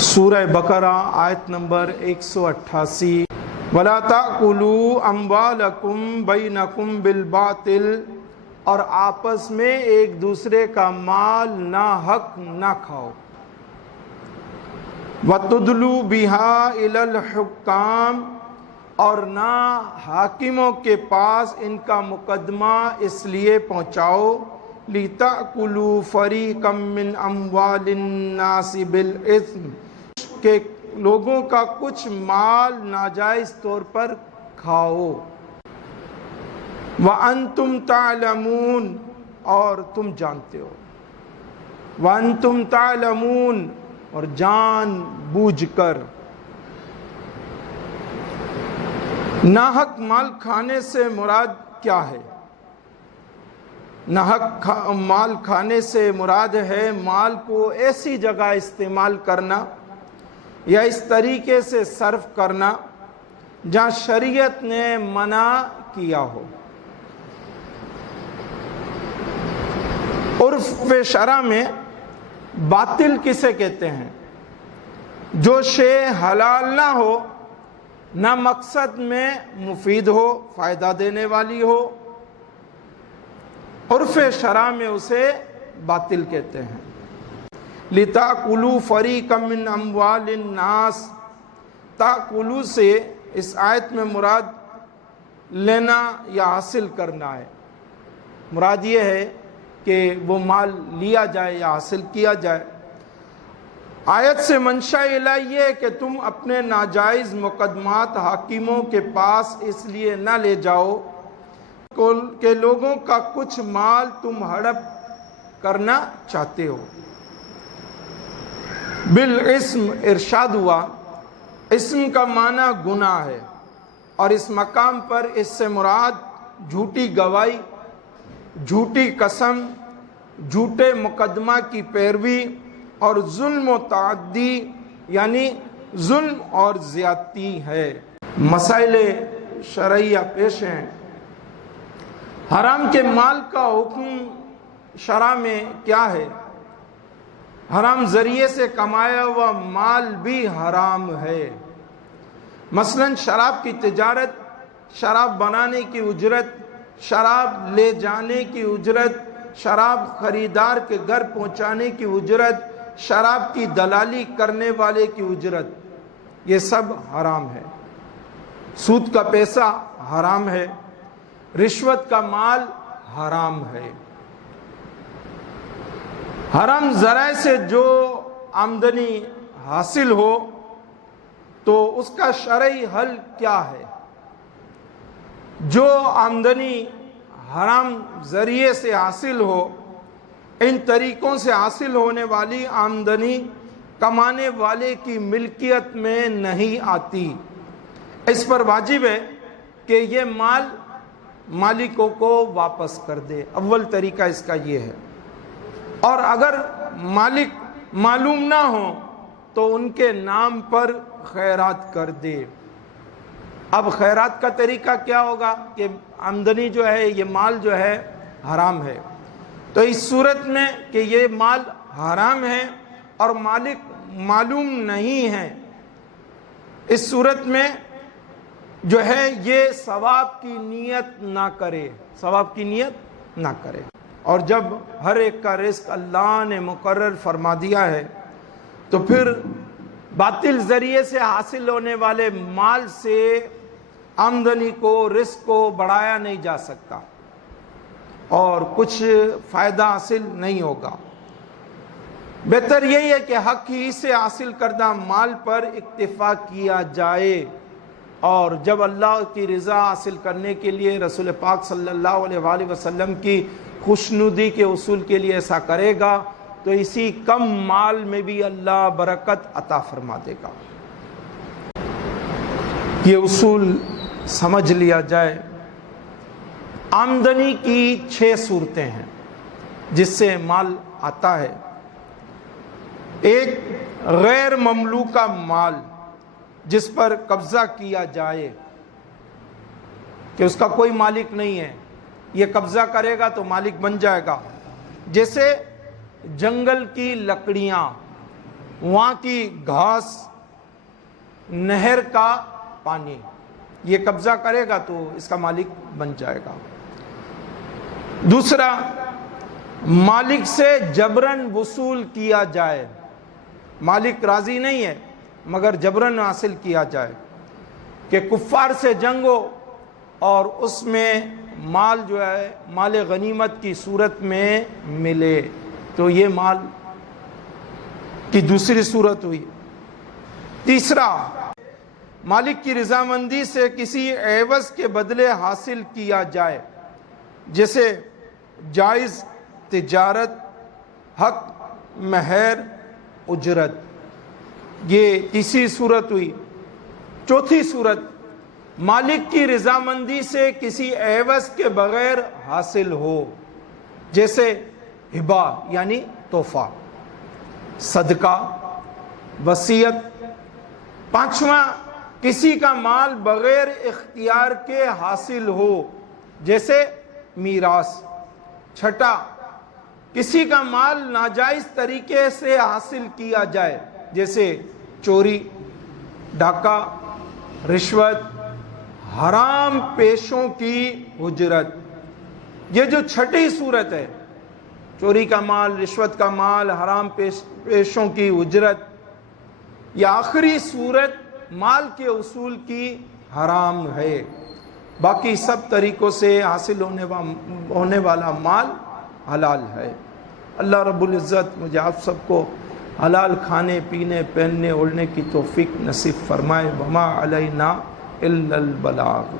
سورہ بقرہ آیت نمبر 188 وَلَا تَأْكُلُوا أَمْوَالَكُمْ بَيْنَكُمْ بِالْبَاطِلِ، اور آپس میں ایک دوسرے کا مال ناحق نہ کھاؤ. وَتُدْلُوا بِهَا إِلَى الْحُكَّامِ، اور نہ حاکموں کے پاس ان کا مقدمہ اس لیے پہنچاؤ لِتَأْكُلُوا فَرِيقًا مِّنْ أَمْوَالِ النَّاسِ بِالْإِثْمِ، کہ لوگوں کا کچھ مال ناجائز طور پر کھاؤ. وَأَنْتُمْ تَعْلَمُونَ، اور تم جانتے ہو. وَأَنْتُمْ تَعْلَمُونَ، اور جان بوجھ کر. ناحق مال کھانے سے مراد کیا ہے؟ ناحق مال کھانے سے مراد ہے مال کو ایسی جگہ استعمال کرنا یا اس طریقے سے صرف کرنا جہاں شریعت نے منع کیا ہو. عرف شرع میں باطل کسے کہتے ہیں؟ جو شے حلال نہ ہو، نہ مقصد میں مفید ہو، فائدہ دینے والی ہو، عرف شرع میں اسے باطل کہتے ہیں. لِتَأْكُلُوا فَرِيقًا مِّنْ أَمْوَالِ النَّاسِ، تَأْكُلُوا سے اس آیت میں مراد لینا یا حاصل کرنا ہے. مراد یہ ہے کہ وہ مال لیا جائے یا حاصل کیا جائے. آیت سے منشا الہی یہ ہے کہ تم اپنے ناجائز مقدمات حاکموں کے پاس اس لیے نہ لے جاؤ کہ لوگوں کا کچھ مال تم ہڑپ کرنا چاہتے ہو. بالاسم ارشاد ہوا. اسم کا معنی گناہ ہے، اور اس مقام پر اس سے مراد جھوٹی گواہی، جھوٹی قسم، جھوٹے مقدمہ کی پیروی اور ظلم و تعدی یعنی ظلم اور زیادتی ہے. مسائل شرعیہ پیش ہیں. حرام کے مال کا حکم شرع میں کیا ہے؟ حرام ذریعے سے کمایا ہوا مال بھی حرام ہے. مثلا شراب کی تجارت، شراب بنانے کی اجرت، شراب لے جانے کی اجرت، شراب خریدار کے گھر پہنچانے کی اجرت، شراب کی دلالی کرنے والے کی اجرت، یہ سب حرام ہے. سود کا پیسہ حرام ہے. رشوت کا مال حرام ہے. حرام ذرائع سے جو آمدنی حاصل ہو تو اس کا شرعی حل کیا ہے؟ جو آمدنی حرام ذریعے سے حاصل ہو، ان طریقوں سے حاصل ہونے والی آمدنی کمانے والے کی ملکیت میں نہیں آتی. اس پر واجب ہے کہ یہ مال مالکوں کو واپس کر دے. اول طریقہ اس کا یہ ہے. اور اگر مالک معلوم نہ ہو تو ان کے نام پر خیرات کر دے. اب خیرات کا طریقہ کیا ہوگا کہ آمدنی جو ہے، یہ مال جو ہے حرام ہے، تو اس صورت میں کہ یہ مال حرام ہے اور مالک معلوم نہیں ہے، اس صورت میں جو ہے یہ ثواب کی نیت نہ کرے، ثواب کی نیت نہ کرے. اور جب ہر ایک کا رزق اللہ نے مقرر فرما دیا ہے تو پھر باطل ذریعے سے حاصل ہونے والے مال سے آمدنی کو، رزق کو بڑھایا نہیں جا سکتا اور کچھ فائدہ حاصل نہیں ہوگا. بہتر یہی ہے کہ حق ہی سے حاصل کردہ مال پر اکتفا کیا جائے، اور جب اللہ کی رضا حاصل کرنے کے لیے رسول پاک صلی اللہ علیہ وآلہ وسلم کی خوشنودی کے اصول کے لیے ایسا کرے گا تو اسی کم مال میں بھی اللہ برکت عطا فرما دے گا. یہ اصول سمجھ لیا جائے. آمدنی کی 6 صورتیں ہیں جس سے مال آتا ہے. ایک غیر مملوکہ مال جس پر قبضہ کیا جائے کہ اس کا کوئی مالک نہیں ہے، یہ قبضہ کرے گا تو مالک بن جائے گا. جیسے جنگل کی لکڑیاں، وہاں کی گھاس، نہر کا پانی، یہ قبضہ کرے گا تو اس کا مالک بن جائے گا۔ دوسرا، مالک سے جبرن وصول کیا جائے، مالک راضی نہیں ہے مگر جبرن حاصل کیا جائے، کہ کفار سے جنگ ہو اور اس میں مال جو ہے مال غنیمت کی صورت میں ملے، تو یہ مال کی دوسری صورت ہوئی۔ تیسرا، مالک کی رضامندی سے کسی عوض کے بدلے حاصل کیا جائے، جیسے جائز تجارت، حق، مہر، اجرت، یہ تیسری صورت ہوئی۔ چوتھی صورت، مالک کی رضامندی سے کسی عوض کے بغیر حاصل ہو، جیسے ہبہ یعنی تحفہ، صدقہ، وصیت۔ پانچواں، کسی کا مال بغیر اختیار کے حاصل ہو، جیسے میراث۔ چھٹا، کسی کا مال ناجائز طریقے سے حاصل کیا جائے، جیسے چوری، ڈاکہ، رشوت، حرام پیشوں کی اجرت۔ یہ جو چھٹی صورت ہے، چوری کا مال، رشوت کا مال، حرام پیشوں کی اجرت، یہ آخری صورت مال کے اصول کی حرام ہے، باقی سب طریقوں سے حاصل ہونے والا مال حلال ہے۔ اللہ رب العزت مجھے آپ سب کو حلال کھانے پینے پہننے اوڑھنے کی توفیق نصیب فرمائے۔ وما علینا الا البلاغ۔